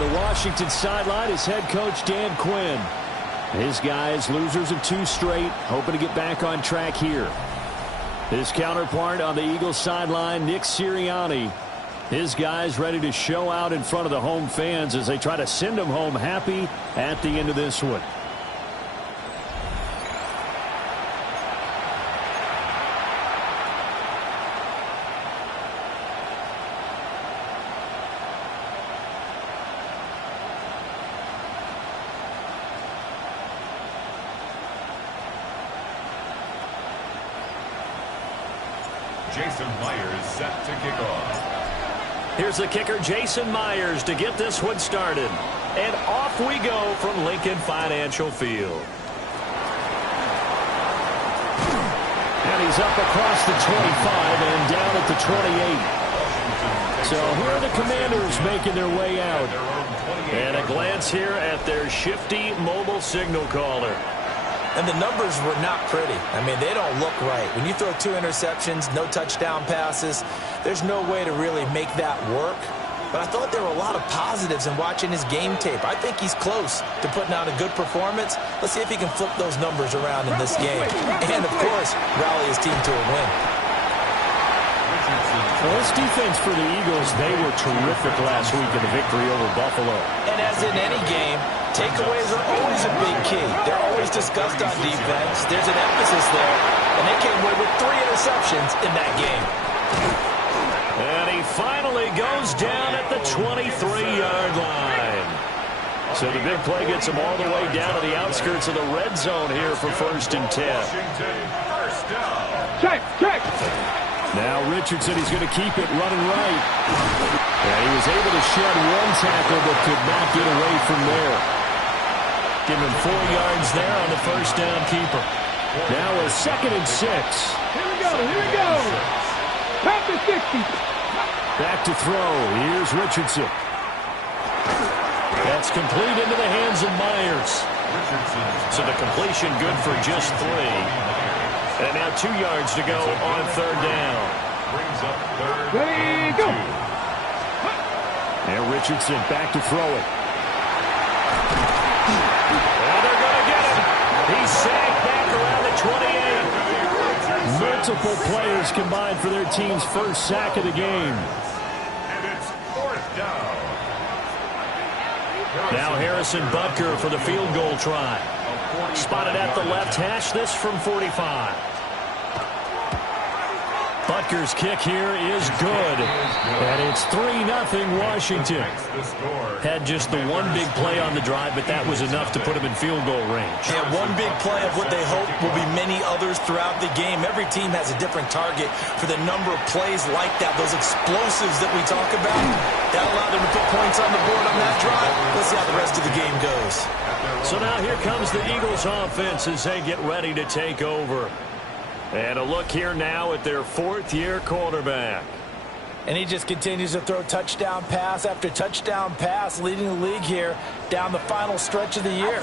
the Washington sideline is head coach Dan Quinn. His guys, losers of 2 straight, hoping to get back on track here. His counterpart on the Eagles sideline, Nick Sirianni. His guys ready to show out in front of the home fans as they try to send them home happy at the end of this one. Jason Myers set to kick off. Here's the kicker, Jason Myers, to get this one started. And off we go from Lincoln Financial Field. And he's up across the 25 and down at the 28. So here are the Commanders making their way out. And a glance here at their shifty mobile signal caller. And the numbers were not pretty. I mean, they don't look right. When you throw 2 interceptions, no touchdown passes, there's no way to really make that work. But I thought there were a lot of positives in watching his game tape. I think he's close to putting out a good performance. Let's see if he can flip those numbers around in this game. And, of course, rally his team to a win. Well, this defense for the Eagles, they were terrific last week in the victory over Buffalo. And as in any game, takeaways are always a big key. They're always discussed on defense. There's an emphasis there, and they came away with 3 interceptions in that game. And he finally goes down at the 23-yard line. So the big play gets him all the way down to the outskirts of the red zone here for 1st and 10. Check. Now Richardson, he's going to keep it running right. And he was able to shed 1 tackle but could not get away from there. Give him 4 yards there on the 1st down keeper. Now a 2nd and 6. Here we go. Past the 60. Back to throw. Here's Richardson. That's complete into the hands of Myers. So the completion good for just 3. And now 2 yards to go on 3rd down. Ready, go. And Richardson back to throw it. And they're going to get him. He's sacked back around the 28. Multiple players combined for their team's 1st sack of the game. And it's 4th down. Now Harrison Butker for the field goal try. Spotted at the left hash, this from 45. Butker's kick here is good. And it's 3-0 Washington. Had just the 1 big play on the drive, but that was enough to put him in field goal range. And 1 big play of what they hope will be many others throughout the game. Every team has a different target for the number of plays like that, those explosives that we talk about. That allowed them to put points on the board on that drive. Let's see how the rest of the game goes. So now here comes the Eagles offense as they get ready to take over. And a look here now at their 4th-year quarterback. And he just continues to throw touchdown pass after touchdown pass, leading the league here down the final stretch of the year.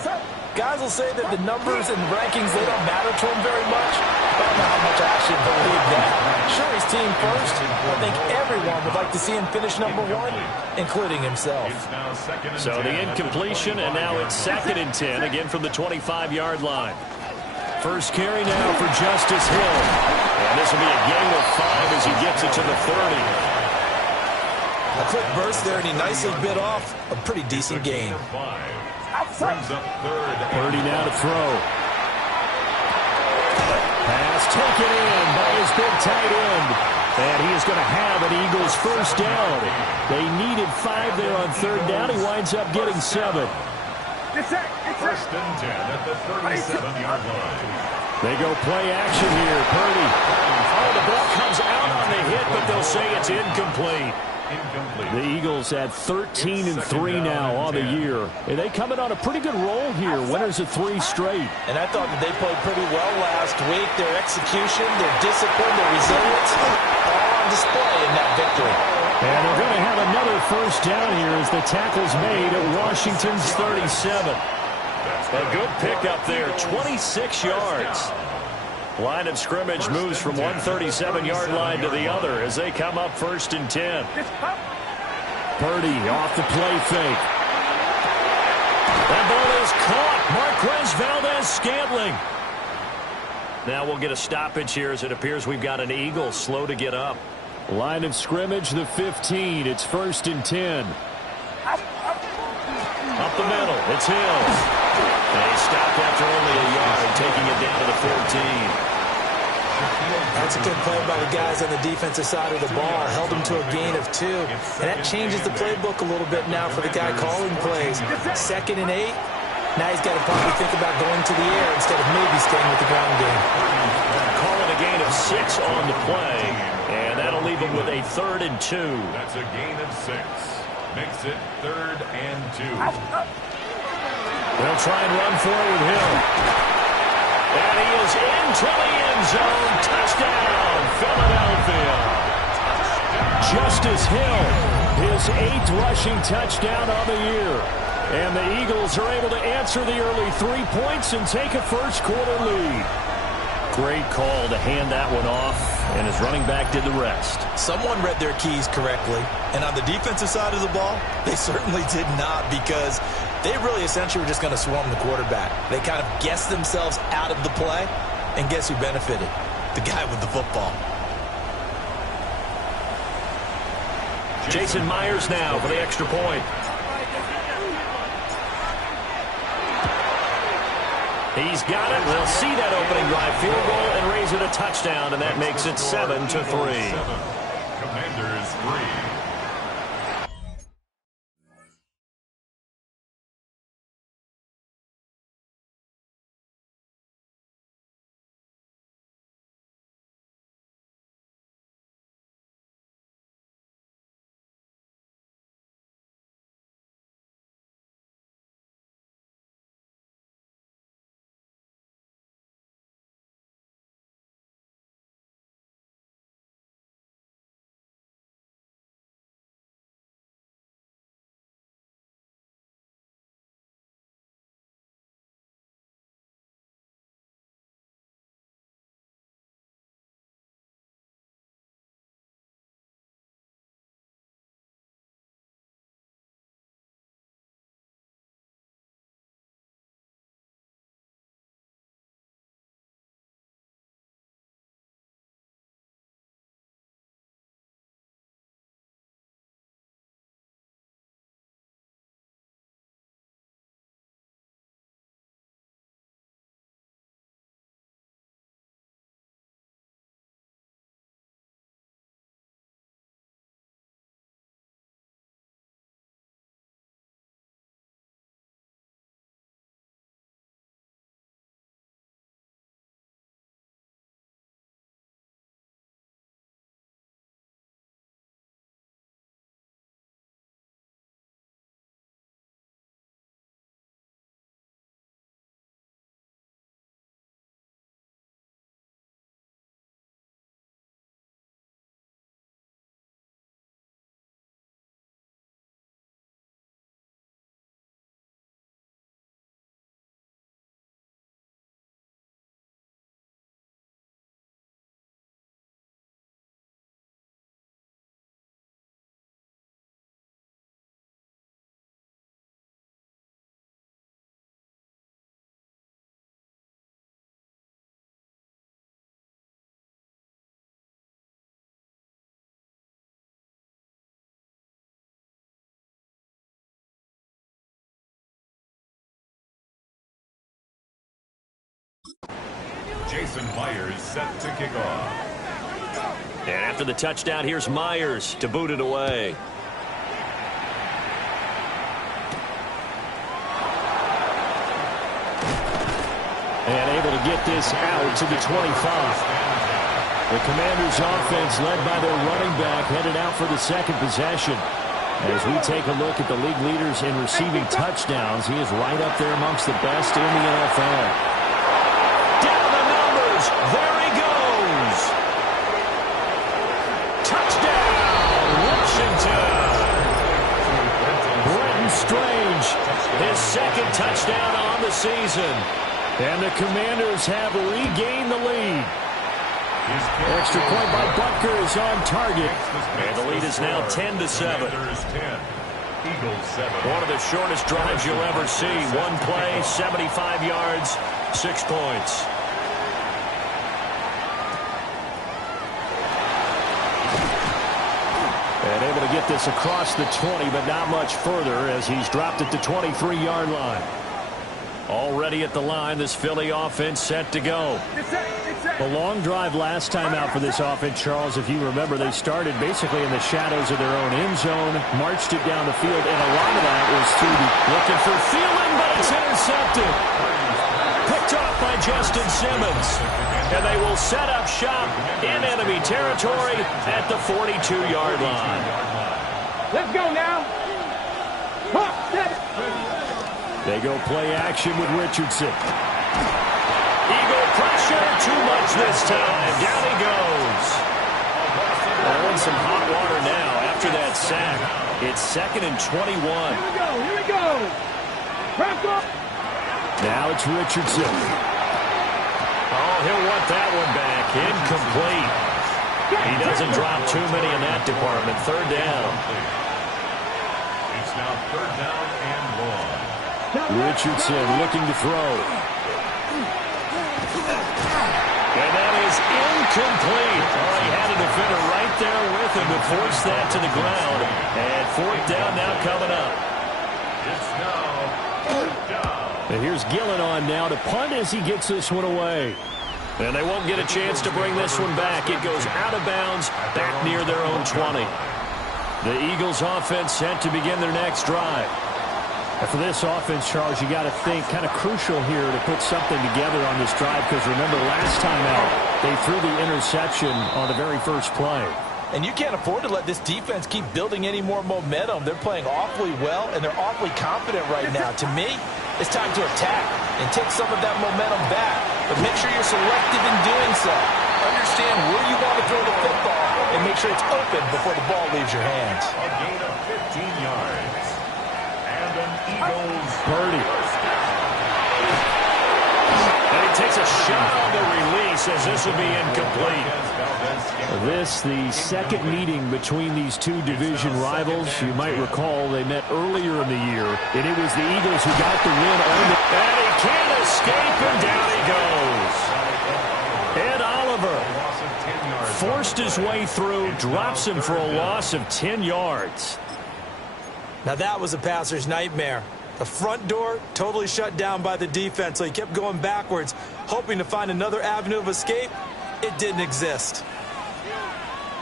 Guys will say that the numbers and rankings, they don't matter to him very much. I don't know how much I actually believe that. Sure, he's team first. I think everyone would like to see him finish number 1, including himself. So the incompletion, and now it's 2nd and 10, again from the 25-yard line. First carry now for Justice Hill. And this will be a gain of 5 as he gets it to the 30. A quick burst there, and he nicely bit off a pretty decent gain. Purdy now to throw. Pass taken in by his big tight end. And he is going to have an Eagles 1st down. They needed 5 there on 3rd down. He winds up getting 7. 1st and 10 at the 37-yard line. They go play action here. Purdy. Oh, the ball comes out on the hit, but they'll say it's incomplete. The Eagles at 13-3 now on the year. And they come in on a pretty good roll here. Winners of 3 straight. And I thought that they played pretty well last week. Their execution, their discipline, their resilience, all on display in that victory. And they're going to have another 1st down here as the tackle's made at Washington's 37. A good pickup there, 26 yards. Line of scrimmage moves from one 37-yard line to the other as they come up 1st and 10. Purdy off the play fake. That ball is caught. Marquez Valdez-Scantling. Now we'll get a stoppage here as it appears we've got an Eagle slow to get up. Line of scrimmage, the 15. It's 1st and 10. Up the middle. It's Hill. And he stopped after only a yard, taking it down to the 14. That's a good play by the guys on the defensive side of the ball. Held them to a gain of 2. And that changes the playbook a little bit now for the guy calling plays. 2nd and 8. Now he's got to probably think about going to the air instead of maybe staying with the ground game. Calling a gain of 6 on the play. And that'll leave him with a 3rd and 2. That's a gain of 6. Makes it 3rd and 2. They'll try and run for it with Hill. And he is into the end zone. Touchdown, Philadelphia. Justice Hill, his 8th rushing touchdown on the year. And the Eagles are able to answer the early 3 points and take a first-quarter lead. Great call to hand that one off, and his running back did the rest. Someone read their keys correctly, and on the defensive side of the ball, they certainly did not, because they really essentially were just going to swarm the quarterback. They kind of guessed themselves out of the play, and guess who benefited? The guy with the football. Jason Myers now for the extra point. He's got it. We'll see that opening drive field goal and raise it a touchdown, and that makes it 7-3. Commanders 3. Jason Myers set to kick off. And after the touchdown, here's Myers to boot it away. And able to get this out to the 25. The Commanders' offense, led by their running back, headed out for the second possession. As we take a look at the league leaders in receiving touchdowns, he is right up there amongst the best in the NFL. Down the numbers. There he goes. Touchdown, Washington. Brenton Strange, his second touchdown on the season. And the Commanders have regained the lead. Extra point by Butker is on target. And the lead is now 10-7. Eagles 7. One of the shortest drives you'll ever see. One play, 75 yards, 6 points. And able to get this across the 20, but not much further as he's dropped it to 23-yard line. Already at the line, this Philly offense set to go. The long drive last time out for this offense, Charles, if you remember, they started basically in the shadows of their own end zone, marched it down the field, and a lot of that was through the looking for Thielen, but it's intercepted. Picked off by Justin Simmons. And they will set up shop in enemy territory at the 42-yard line. Let's go now. They go play action with Richardson. Eagle pressure, too much this time. Down he goes. They're in some hot water now after that sack. It's 2nd and 21. Here we go. Now it's Richardson. Oh, he'll want that one back. Incomplete. He doesn't drop too many in that department. 3rd down. It's now 3rd down and 1. Richardson looking to throw. And that is incomplete. Oh, he had a defender right there with him to force that to the ground. And 4th down now coming up. It's now 4th down. And here's Gillen on now to punt as he gets this one away. And they won't get a chance to bring this one back. It goes out of bounds back near their own 20. The Eagles offense set to begin their next drive. And for this offense, Charles, you got to think kind of crucial here to put something together on this drive because remember last time out they threw the interception on the very first play. And you can't afford to let this defense keep building any more momentum. They're playing awfully well, and they're awfully confident right now. To me, it's time to attack and take some of that momentum back. But make sure you're selective in doing so. Understand where you want to throw the football and make sure it's open before the ball leaves your hands. A gain of 15 yards. And an Eagles Purdy. And he takes a shot on the release as this will be incomplete. This, the second meeting between these two division rivals. You might recall they met earlier in the year, and it was the Eagles who got the win on the... And he can't escape, and down he goes. Ed Oliver forced his way through, drops him for a loss of 10 yards. Now that was a passer's nightmare. The front door totally shut down by the defense, so he kept going backwards, hoping to find another avenue of escape. It didn't exist.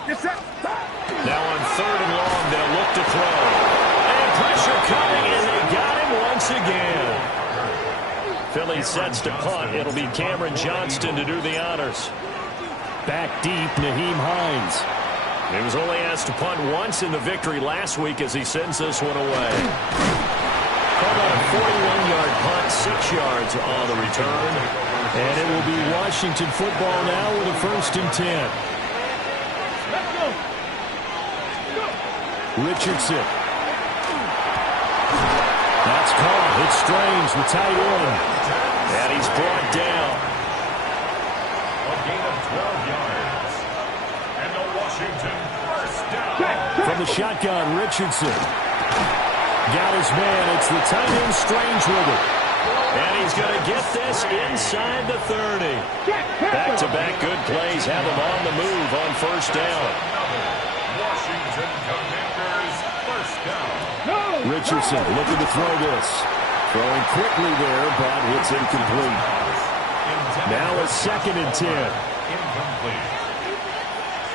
Now on 3rd and long, they'll look to throw. And pressure coming, and they got him once again. Philly sets to punt. It'll be Cameron Johnston to do the honors. Back deep, Nyheim Hines. He was only asked to punt once in the victory last week as he sends this one away. Called on a 41-yard punt, 6 yards on the return. And it will be Washington football now with a 1st and 10. Richardson. That's caught. It's Strange, the tight end. And he's brought down. A gain of 12 yards. And a Washington 1st down. From the shotgun, Richardson. Got his man. It's the tight end Strange with it. And he's going to get this inside the 30. Back-to-back good plays have him on the move on 1st down. Washington Commanders 1st down. Richardson looking to throw this. Throwing quickly there, but it's incomplete. Now a 2nd and 10. Incomplete.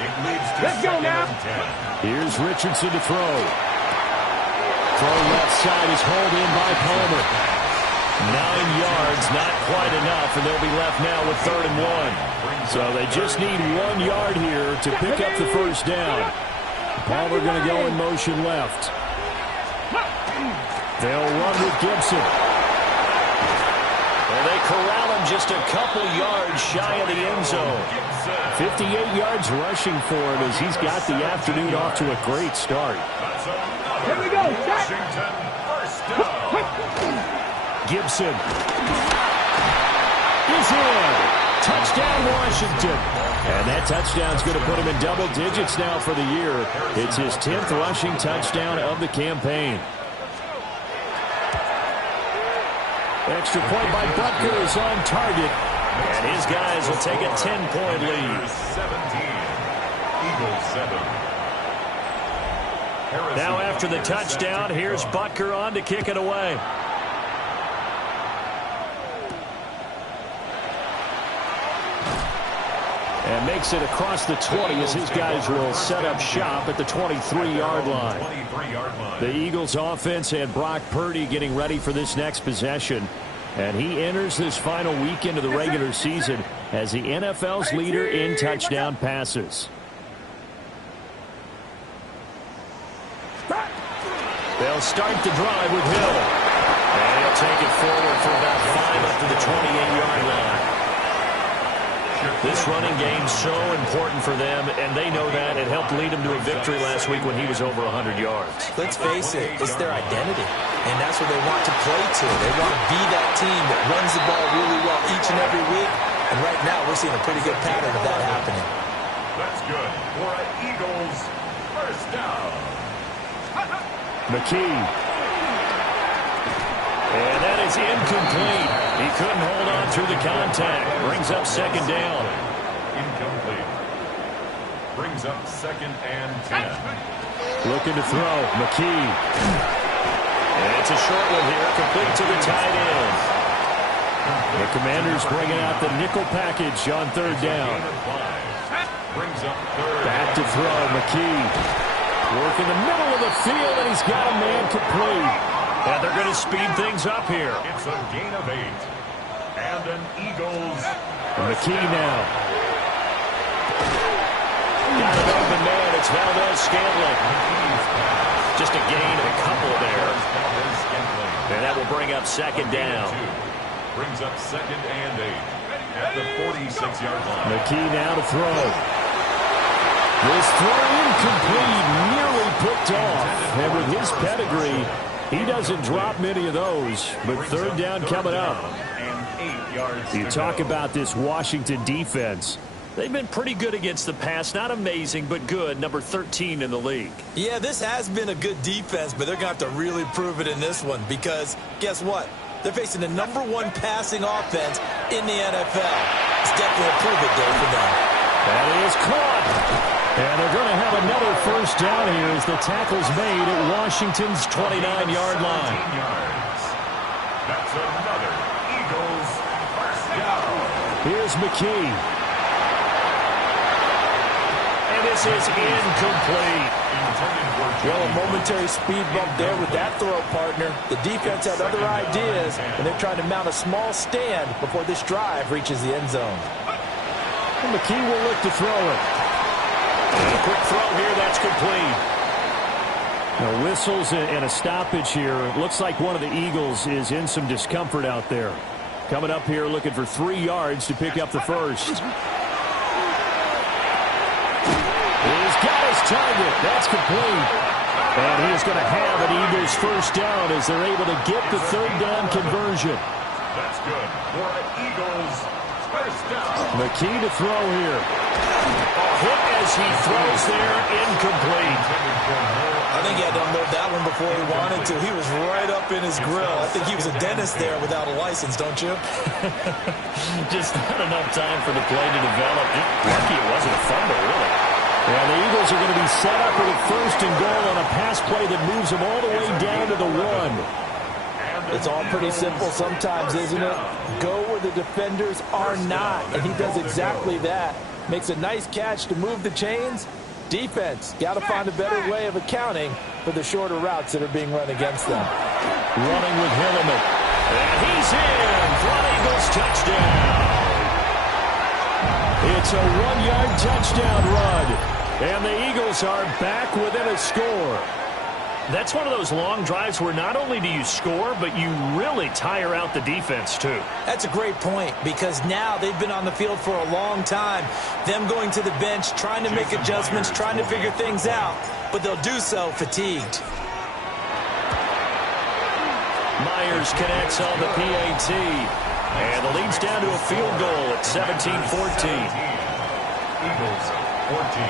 It leads to Let's go 2nd now. and 10. Here's Richardson to throw. Throw left side is hauled in by Palmer. 9 yards, not quite enough, and they'll be left now with 3rd and 1. So they just need 1 yard here to pick up the 1st down. Palmer going to go in motion left. They'll run with Gibson. And they corral him just a couple yards shy of the end zone. 58 yards rushing for him as he's got the afternoon off to a great start. Here we go. Washington 1st down. Gibson is in. Touchdown, Washington. And that touchdown's going to put him in double digits now for the year. It's his 10th rushing touchdown of the campaign. Extra point by Butker is on target. And his guys will take a 10-point lead. 17. Eagles 7. Now after the touchdown, here's Butker on to kick it away. And makes it across the 20 as his guys will set up shop at the 23-yard line. The Eagles offense had Brock Purdy getting ready for this next possession. And he enters this final weekend of the regular season as the NFL's leader in touchdown passes. They'll start the drive with Hill. And he'll take it forward for about 5 up to the 28-yard line. This running game's so important for them, and they know that. It helped lead them to a victory last week when he was over 100 yards. Let's face it, it's their identity, and that's what they want to play to. They want to be that team that runs the ball really well each and every week, and right now we're seeing a pretty good pattern of that happening. That's good for an Eagles first down. McKee. And that is incomplete. He couldn't hold on through the contact. Brings up second down. Incomplete. Brings up 2nd and 10. Looking to throw. McKee. And it's a short one here. Complete to the tight end. The Commanders bringing out the nickel package on 3rd down. Brings up 3rd. Back to throw. McKee. Work in the middle of the field, and he's got a man complete. And they're going to speed things up here. It's a gain of 8. And an Eagles. McKee now. Got an open man. It's Valdez-Scantling. Just a gain of a couple there. And that will bring up 2nd down. Brings up 2nd and 8 at the 46-yard line. McKee now to throw. This throw incomplete, nearly picked off. And with his pedigree, he doesn't drop many of those, but 3rd down coming up. And 8 yards. You talk about this Washington defense. They've been pretty good against the pass. Not amazing, but good. Number 13 in the league. Yeah, this has been a good defense, but they're going to have to really prove it in this one because guess what? They're facing the number 1 passing offense in the NFL. It's definitely a prove-it day for them. That is caught. And they're going to have another first down here as the tackle's made at Washington's 29-yard line. That's another Eagles first down. Here's McKee. And this is incomplete. Well, a momentary speed bump there with that throw, partner. The defense had other ideas, and they're trying to mount a small stand before this drive reaches the end zone. And McKee will look to throw it. And a quick throw here, that's complete. Now, whistles and a stoppage here. Looks like one of the Eagles is in some discomfort out there. Coming up here looking for 3 yards to pick up the first. He's got his target. That's complete. And he is going to have an Eagles first down as they're able to get the 3rd down conversion. That's good for an Eagles first down. McKee to throw here. Hit as he throws there, incomplete. I think he had to unload that one before he wanted to. He was right up in his grill. I think he was a dentist there without a license, don't you? Just not enough time for the play to develop. Lucky it wasn't a fumble, really. Yeah, the Eagles are going to be set up with a 1st and goal on a pass play that moves them all the way down to the 1. It's all pretty simple sometimes, isn't it? Go where the defenders are not, and he does exactly that. Makes a nice catch to move the chains. Defense, got to find a better way of accounting for the shorter routes that are being run against them. Running with Hilleman. And he's in for an Eagles touchdown. It's a 1-yard touchdown run. And the Eagles are back within a score. That's one of those long drives where not only do you score, but you really tire out the defense, too. That's a great point because now they've been on the field for a long time. Them going to the bench, trying to make adjustments, trying to figure things out, but they'll do so fatigued. Myers connects on the PAT. And the lead's down to a field goal at 17-14. Eagles 14.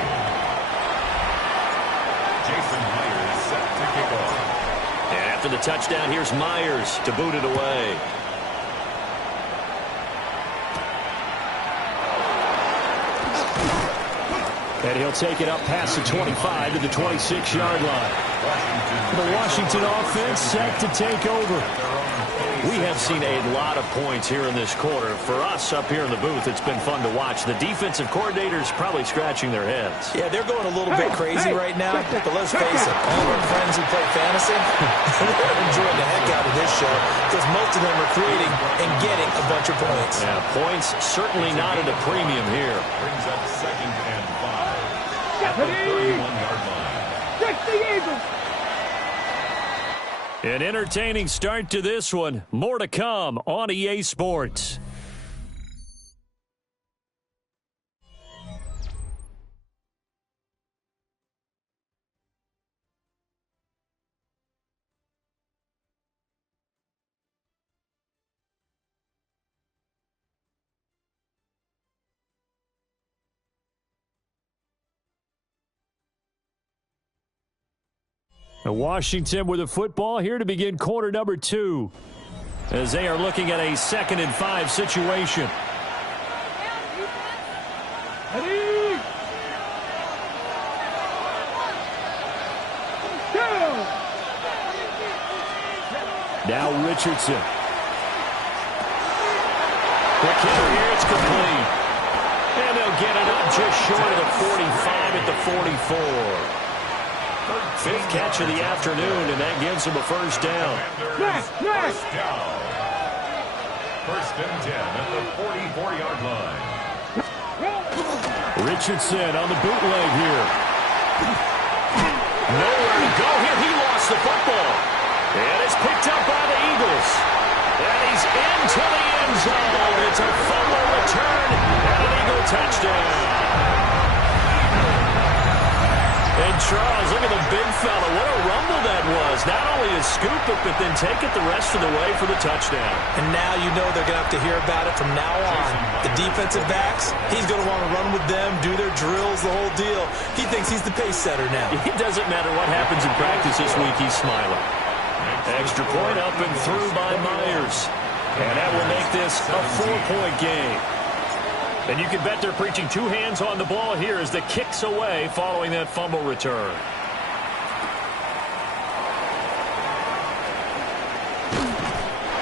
Jason Myers set to kick off. And after the touchdown, here's Myers to boot it away. And he'll take it up past the 25 to the 26-yard line. The Washington offense set to take over. We have seen a lot of points here in this quarter. For us up here in the booth, it's been fun to watch. The defensive coordinators probably scratching their heads. Yeah, they're going a little bit crazy right now. But let's face it, all of our friends who play fantasy, they're enjoying the heck out of this show because most of them are creating and getting a bunch of points. Yeah, points certainly not at a premium here. Brings up 2nd and 5 at the 31-yard line. Check the Eagles. An entertaining start to this one. More to come on EA Sports. Washington with the football here to begin quarter number 2 as they are looking at a 2nd and 5 situation. Ready? Go! Now Richardson. The kicker here, it's complete. And they'll get it up just short of the 45 at the 44. 5th catch of the afternoon, and that gives them a first down. First down. 1st and 10 at the 44-yard line. Richardson on the bootleg here. Nowhere to go here. He lost the football. And it's picked up by the Eagles. And he's into the end zone. It's a fumble return and an Eagle touchdown. And Charles, look at the big fella. What a rumble that was. Not only a scoop it, but then take it the rest of the way for the touchdown. And now you know they're going to have to hear about it from now on. The defensive backs, he's going to want to run with them, do their drills, the whole deal. He thinks he's the pace setter now. It doesn't matter what happens in practice this week, he's smiling. Extra point up and through by Myers. And that will make this a 4-point game. And you can bet they're preaching 2 hands on the ball here as the kick's away following that fumble return.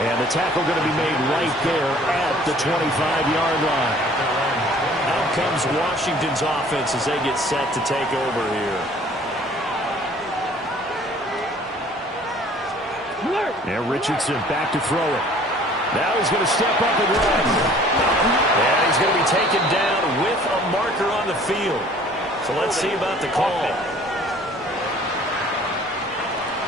And the tackle going to be made right there at the 25-yard line. Out comes Washington's offense as they get set to take over here. And Richardson back to throw it. Now he's going to step up and run. And he's going to be taken down with a marker on the field. So let's see about the call.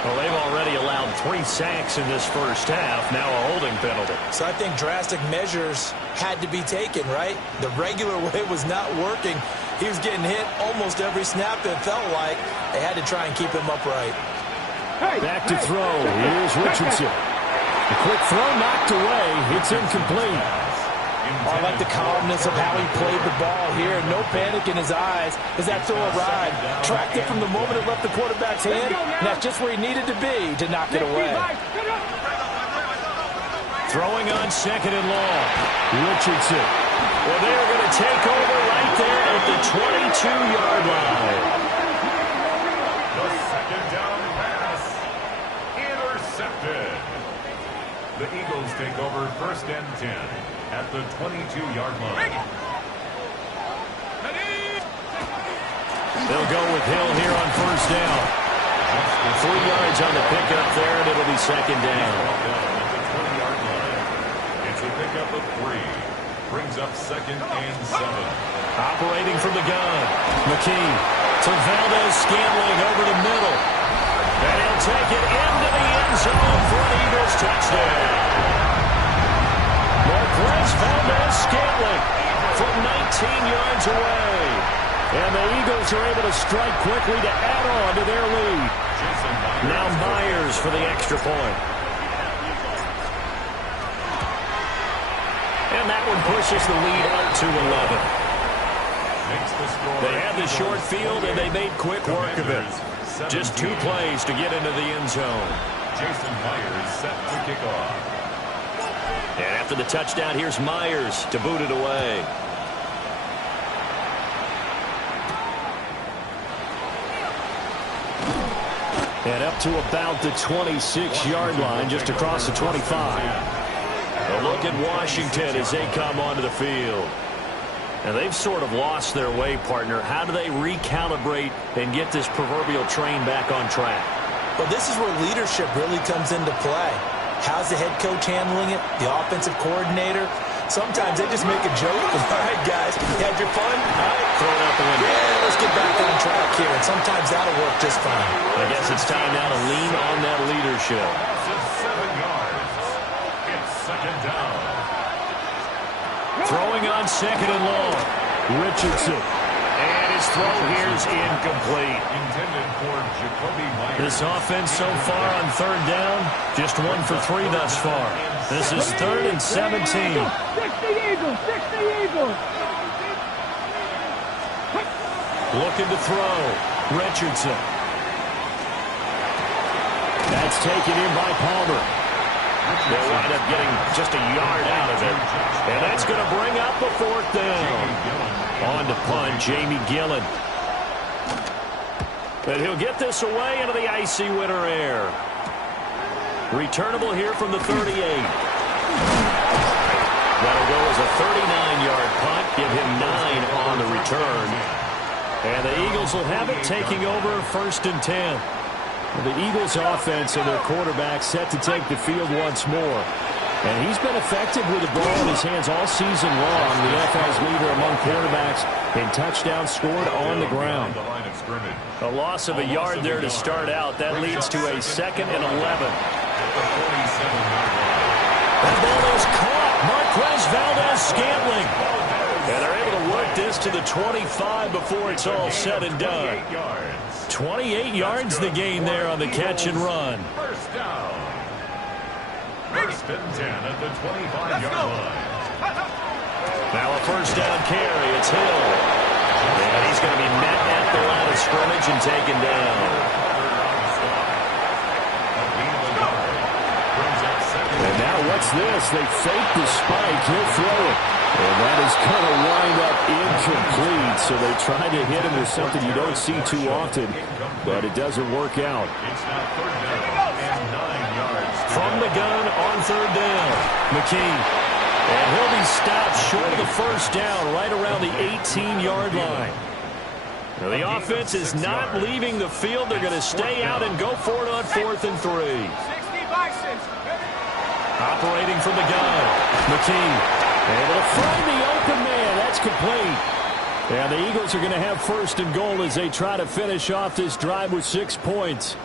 Well, they've already allowed 3 sacks in this first half. Now a holding penalty. So I think drastic measures had to be taken, right? The regular way was not working. He was getting hit almost every snap, it felt like. They had to try and keep him upright. Back to throw. Here's Richardson. A quick throw knocked away. It's incomplete. I like the calmness of how he played the ball here. No panic in his eyes as that throw arrived. Tracked it from the moment it left the quarterback's hand. And that's just where he needed to be to knock it away. Throwing on 2nd and long. Richardson. Well, they're going to take over right there at the 22-yard line. The 2nd down pass. Intercepted. The Eagles take over 1st and 10 at the 22-yard line. They'll go with Hill here on 1st down. 3 yards on the pickup there, and it'll be 2nd down. At the 20-yard line. It's a pickup of 3. Brings up 2nd and 7. Operating from the gun. McKee to Valdez-Scantling over the middle. And he'll take it into the end zone for an Eagles touchdown. Marquez Valdez-Scantling from 19 yards away. And the Eagles are able to strike quickly to add on to their lead. Now Myers for the extra point. And that one pushes the lead out to 11. They had the short field, and they made quick work of it. Just 2 plays to get into the end zone. Jason Myers set to kick off. And after the touchdown, here's Myers to boot it away. And up to about the 26-yard line, just across the 25. A look at Washington as they come onto the field. And they've sort of lost their way, partner. How do they recalibrate and get this proverbial train back on track? Well, this is where leadership really comes into play. How's the head coach handling it? The offensive coordinator? Sometimes they just make a joke. All right, guys, you had your fun? All right, throw it out the window. Yeah, let's get back on track here. And sometimes that'll work just fine. I guess it's time now to lean on that leadership. Just 7 yards. It's second down. Throwing on second and long. Richardson. And his throw here is incomplete. Intended for Jacoby Myers. This offense so far on third down, just 1 for 3 thus far. This is 3rd and 17. 60 Eagles, 60 Eagles. Looking to throw. Richardson. That's taken in by Palmer. They wind up getting just a yard out of it. And that's going to bring up the 4th down. On to punt, Jamie Gillen. But he'll get this away into the icy winter air. Returnable here from the 38. That'll go as a 39-yard punt. Give him 9 on the return. And the Eagles will have it, taking over 1st and 10. The Eagles offense and their quarterback set to take the field once more. And he's been effective with the ball in his hands all season long. The NFL's leader among quarterbacks in touchdowns scored on the ground. A loss of a yard there to start out. That leads to a 2nd and 11. That ball is caught. Marquez Valdez-Scantling. And they're able to work this to the 25 before it's all said and done. 28 yards the gain there on the catch and run. First down. 1st and 10 at the 25-yard line. Now a first down carry. It's Hill. And he's going to be met at the line of scrimmage and taken down. And now what's this? They fake the spike. He'll throw it. And that is going to wind up incomplete. So they try to hit him with something you don't see too often, but it doesn't work out. It's now 3rd down and 9 yards. From the gun on 3rd down, McKee. And he'll be stopped short of the first down right around the 18-yard line. Now the offense is not leaving the field. They're going to stay out and go for it on 4th and 3. Operating from the gun, McKee. Able to find the open man. That's complete. And the Eagles are going to have 1st and goal as they try to finish off this drive with 6 points.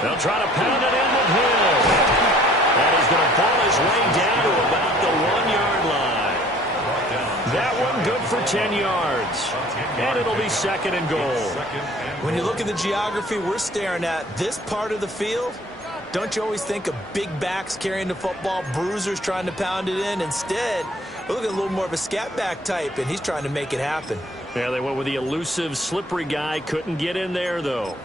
They'll try to pound it in with Hill. And he's going to ball his way down to about the 1-yard line. That one good for 10 yards. And it'll be 2nd and goal. When you look at the geography we're staring at, this part of the field, don't you always think of big backs carrying the football, bruisers trying to pound it in? Instead, we're looking at a little more of a scat back type, and he's trying to make it happen. Yeah, they went with the elusive, slippery guy. Couldn't get in there, though.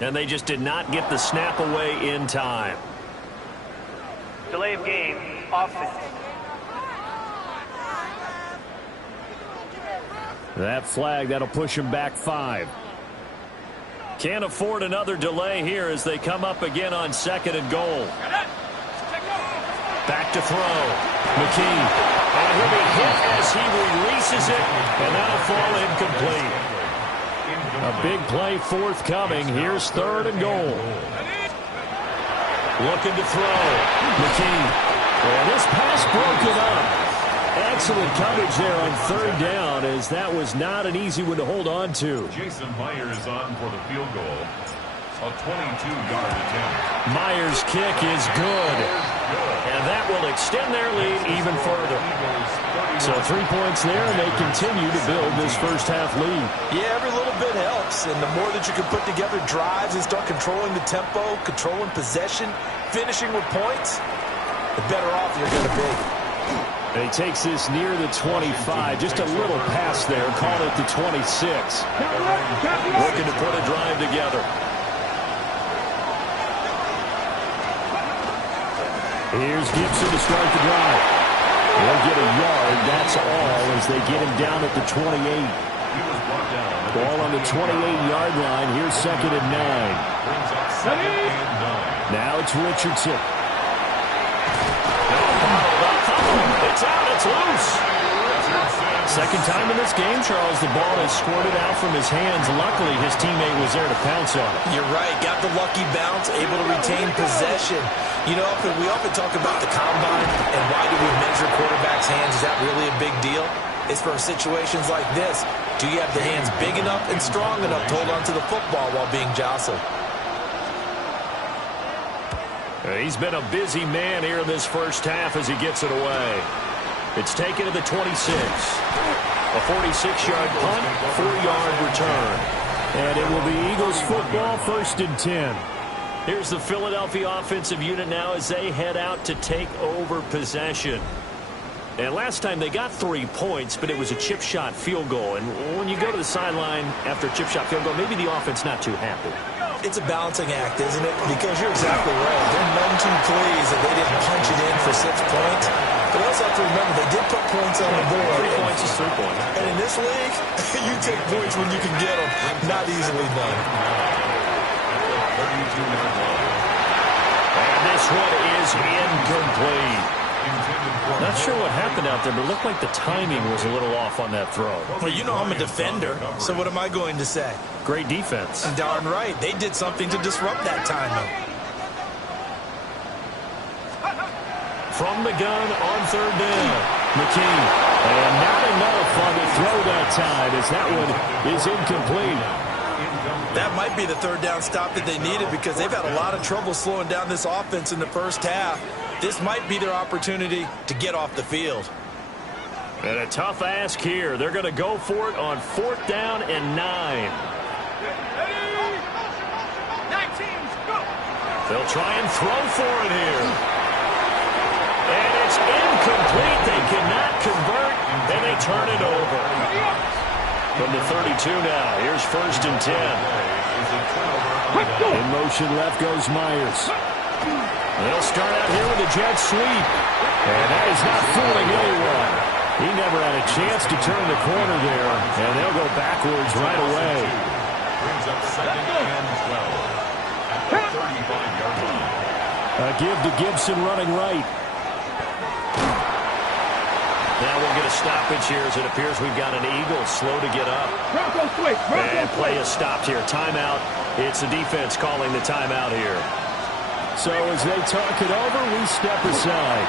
And they just did not get the snap away in time. Delay of game, offense. That flag, that'll push him back 5. Can't afford another delay here as they come up again on 2nd and goal. Back to throw. McKee. And he'll be hit as he releases it, and that'll fall incomplete. A big play forthcoming. Here's 3rd and goal. Looking to throw. McKee. And this pass broken up. Excellent coverage there on 3rd down, as that was not an easy one to hold on to. Jason Myers on for the field goal. A 22-yard attempt. Myers' kick is good. And that will extend their lead even further. So 3 points there, and they continue to build this first-half lead. Yeah, every little bit helps, and the more that you can put together drives and start controlling the tempo, controlling possession, finishing with points, the better off you're going to be. And he takes this near the 25. Just a little pass there. Called it the 26. Looking to put a drive together. Here's Gibson to start the drive. They'll get a yard. That's all as they get him down at the 28. Ball on the 28-yard line. Here's 2nd and 9. Now it's Richardson. It's out. It's loose. Second time in this game, Charles, the ball has squirted out from his hands. Luckily, his teammate was there to pounce on it. You're right. Got the lucky bounce, able to retain possession. You know, we often talk about the combine and why do we measure quarterbacks' hands? Is that really a big deal? It's for situations like this. Do you have the hands big enough and strong enough to hold on to the football while being jostled? He's been a busy man here in this first half as he gets it away. It's taken to the 26. A 46-yard punt, 4-yard return. And it will be Eagles football, 1st and 10. Here's the Philadelphia offensive unit now as they head out to take over possession. And last time they got 3 points, but it was a chip shot field goal. And when you go to the sideline after a chip shot field goal, maybe the offense not too happy. It's a balancing act, isn't it? Because you're exactly right. They're none too pleased that they didn't punch it in for 6 points. But also have to remember, they did put points on the board. 3 points is 3 points. And in this league, you take points when you can get them. Not easily done. And this one is incomplete. Not sure what happened out there, but it looked like the timing was a little off on that throw. Well, you know I'm a defender, so what am I going to say? Great defense. Darn right. They did something to disrupt that timing. From the gun on 3rd down. McKee. And not enough on the throw that time as that one is incomplete. That might be the 3rd down stop that they needed because they've had a lot of trouble slowing down this offense in the first half. This might be their opportunity to get off the field. And a tough ask here. They're going to go for it on 4th down and 9. They'll try and throw for it here. And it's incomplete. They cannot convert, and they turn it over. From the 32 now, here's 1st and 10. In motion left goes Myers. They'll start out here with a jet sweep. And that is not fooling anyone. He never had a chance to turn the corner there, and they'll go backwards right away. Brings up 2nd and 12 at the 35-yard line. A give to Gibson running right. Now we'll get a stoppage here as it appears we've got an Eagle slow to get up. And play is stopped here. Timeout. It's the defense calling the timeout here. So as they talk it over, we step aside.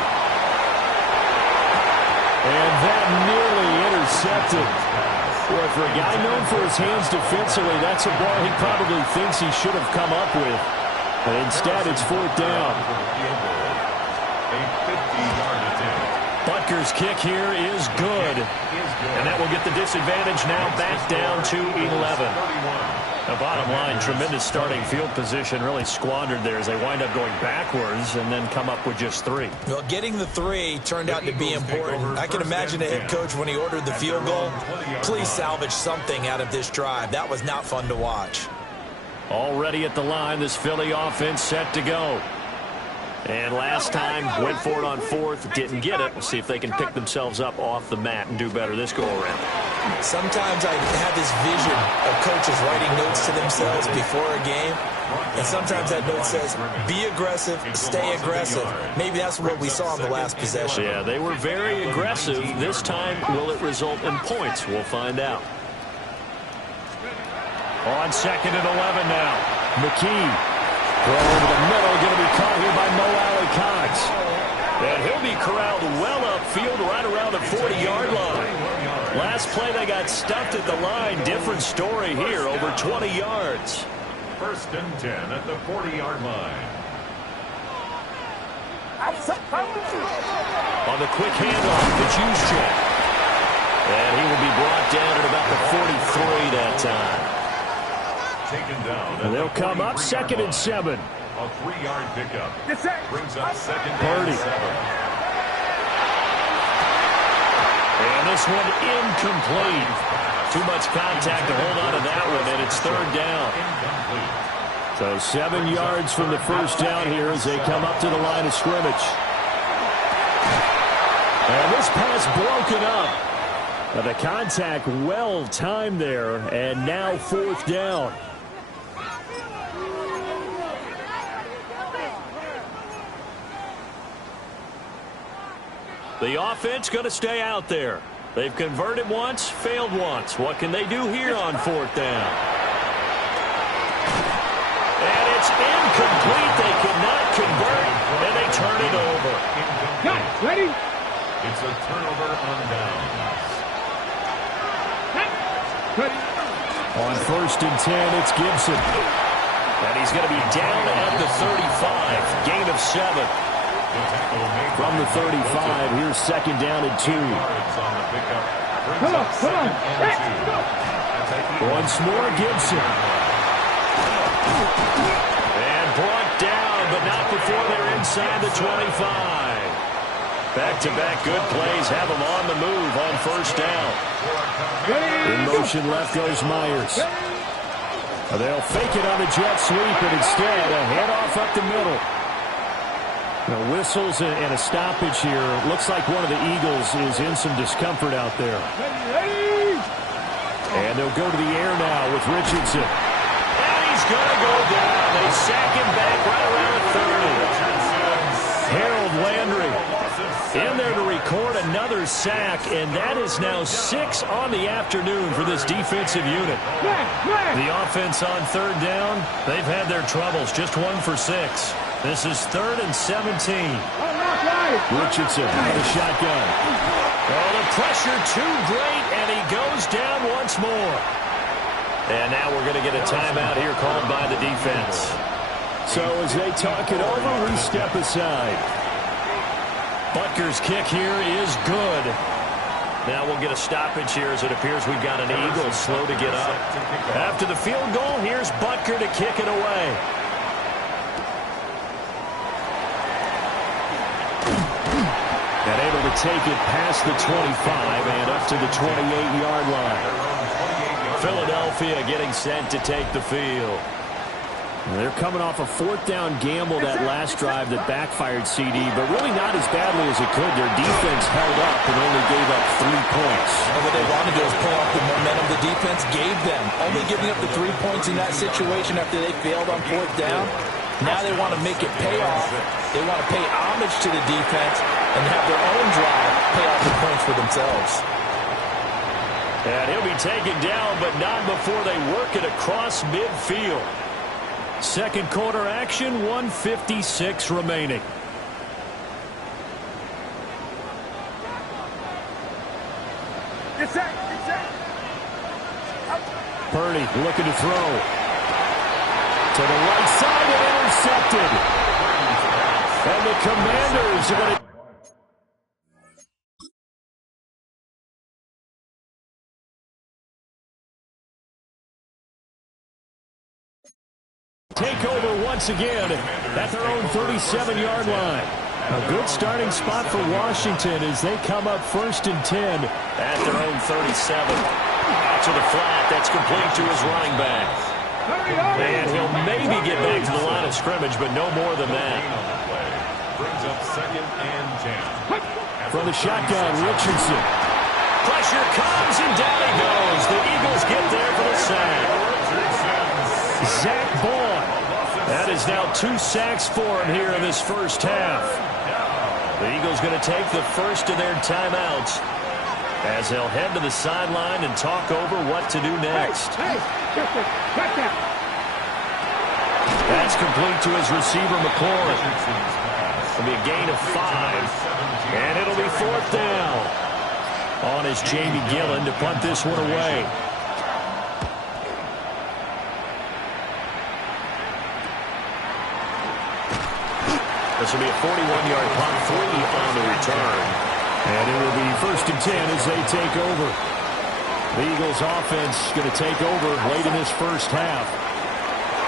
And that nearly intercepted. Boy, for a guy known for his hands defensively, that's a ball he probably thinks he should have come up with. But instead, it's 4th down. A 50-yard attempt. Butker's kick here is good. And that will get the disadvantage now back down to 11. The bottom line, tremendous starting field position, really squandered there as they wind up going backwards and then come up with just 3. Well, getting the 3 turned out to be important. I can imagine a head coach when he ordered the field goal, please salvage something out of this drive. That was not fun to watch. Already at the line, this Philly offense set to go. And last time, went for it on 4th, didn't get it. We'll see if they can pick themselves up off the mat and do better this go-around. Sometimes I have this vision of coaches writing notes to themselves before a game. And sometimes that note says, be aggressive, stay aggressive. Maybe that's what we saw in the last possession. Yeah, they were very aggressive. This time, will it result in points? We'll find out. On 2nd and 11 now. McKee. Throw over the middle, going to be caught here by Mo Alley-Cox. And he'll be corralled well upfield right around the 40-yard line. Last play, they got stuffed at the line. Different story here, over 20 yards. 1st and 10 at the 40-yard line. On the quick handoff, the Juszczyk. And he will be brought down at about the 43 that time. Taken down. And they'll come up 2nd and 7. A 3-yard pickup. Brings up 2nd Purdy. and 7. this one incomplete. Too much contact to hold on to that one, and it's third down. So 7 yards from the first down here as they come up to the line of scrimmage. And this pass broken up. But the contact well timed there, and now fourth down. The offense going to stay out there. They've converted once, failed once. What can they do here on fourth down? And it's incomplete. They cannot convert, and they turn it over. Got it. Ready? It's a turnover on downs. On first and 10, it's Gibson. And he's going to be down at the 35. Gain of 7. From the 35, here's second down and 2. Come on. Once more, Gibson. And brought down, but not before they're inside the 25. Back-to-back good plays have them on the move on first down. In motion left goes Myers. They'll fake it on the jet sweep, and instead a handoff up the middle. Now, whistles and a stoppage here. Looks like one of the Eagles is in some discomfort out there. And they'll go to the air now with Richardson. And he's going to go down. They sack him back right around the 30. Harold Landry in there to record another sack, and that is now 6 on the afternoon for this defensive unit. The offense on third down, they've had their troubles, just 1 for 6. This is 3rd and 17. Richardson out of the shotgun. Oh, the pressure too great, and he goes down once more. And now we're going to get a timeout here called by the defense. So as they talk it over, we step aside. Butker's kick here is good. Now we'll get a stoppage here as it appears we've got an Eagle slow to get up. After the field goal, here's Butker to kick it away. And able to take it past the 25 and up to the 28-yard line. Philadelphia getting set to take the field. They're coming off a fourth down gamble that last drive that backfired CD, but really not as badly as it could. Their defense held up and only gave up 3 points. And what they want to do is pull off the momentum the defense gave them. Only giving up the 3 points in that situation after they failed on fourth down. Now they want to make it pay off. They want to pay homage to the defense and have their own drive pay off the points for themselves. And he'll be taken down, but not before they work it across midfield. Second quarter action, 1:56 remaining. Purdy looking to throw. To the right side and intercepted. And the Commanders are going to take over once again at their own 37-yard line. A good starting spot for Washington as they come up first and 10 at their own 37. Out to the flat. That's complete to his running back. And he'll maybe get back to the line of scrimmage, but no more than that. Brings up 2nd and 10. From the shotgun, Richardson. Pressure comes, and down he goes. The Eagles get there for the sack. Zach Bourne. That is now 2 sacks for him here in this first half. The Eagles going to take the first of their timeouts as they'll head to the sideline and talk over what to do next. That's complete to his receiver, McLaurin. It'll be a gain of 5, and it'll be fourth down. On is Jamie Gillen to punt this one away. This will be a 41-yard punt, 3 on the return. And it will be first and 10 as they take over. The Eagles offense going to take over late in this first half.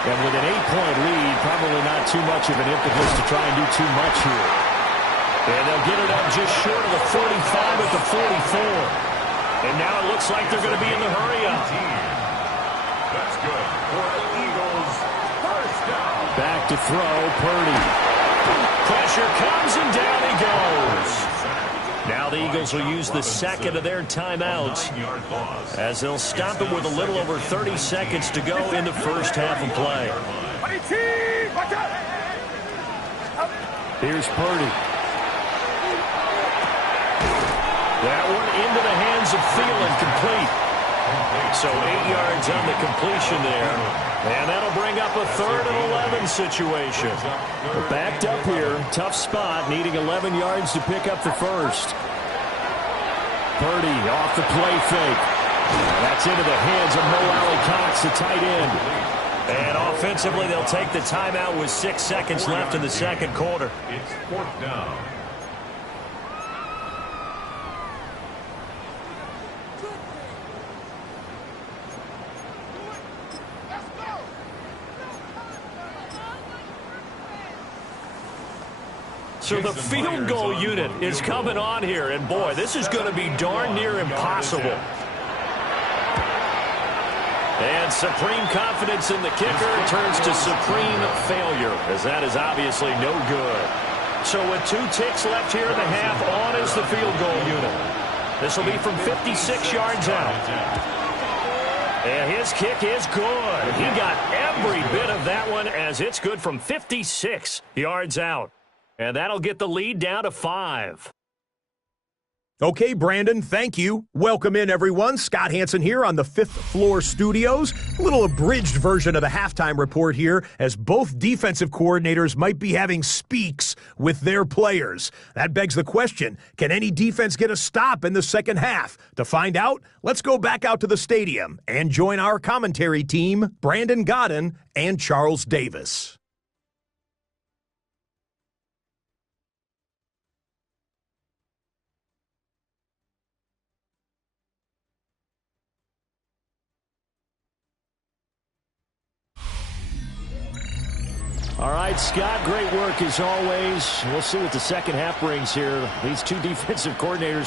And with an 8-point lead, probably not too much of an impetus to try and do too much here. And they'll get it up just short of the 45 at the 44. And now it looks like they're going to be in the hurry-up. That's good for the Eagles. First down. Back to throw, Purdy. Pressure comes, and down he goes. Now the Eagles will use the second of their timeouts as they'll stop it with a little over 30 seconds to go in the first half of play. Here's Purdy. That one into the hands of Thielen, complete. So 8 yards on the completion there. And that'll bring up a 3rd and 11 situation. We're backed up here. Tough spot, needing 11 yards to pick up the first. Purdy off the play fake. That's into the hands of Mo Alley-Cox, the tight end. And offensively, they'll take the timeout with 6 seconds left in the second quarter. It's 4th down. So the field goal unit is coming on here, and boy, this is going to be darn near impossible. And supreme confidence in the kicker turns to supreme failure, as that is obviously no good. So with 2 ticks left here in the half, on is the field goal unit. This will be from 56 yards out. And his kick is good. He got every bit of that one, as it's good from 56 yards out. And that'll get the lead down to 5. Okay, Brandon, thank you. Welcome in, everyone. Scott Hansen here on the 5th Floor Studios. A little abridged version of the halftime report here, as both defensive coordinators might be having speaks with their players. That begs the question, can any defense get a stop in the second half? To find out, let's go back out to the stadium and join our commentary team, Brandon Godden and Charles Davis. All right, Scott, great work as always. We'll see what the second half brings here. These 2 defensive coordinators